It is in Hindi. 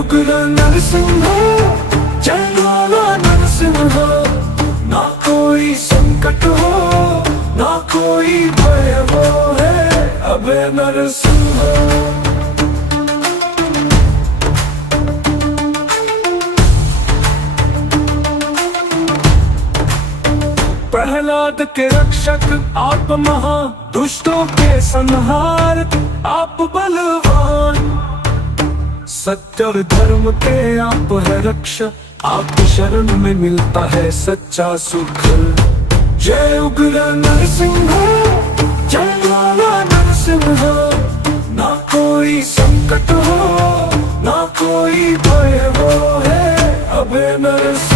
उग्र नरसिंह, जय भोला नरसिंह। ना कोई संकट हो, ना कोई भय हो, है अभय नरसिंह। प्रहलाद के रक्षक आप, महा दुष्टों के संहार आप बलवान। सत्य और धर्म के आप है रक्षा, आपकी शरण में मिलता है सच्चा सुख। जय उग्र नरसिंह, जय भोला नरसिंह। ना कोई संकट हो, ना कोई भय हो, है अभय नरसिंह।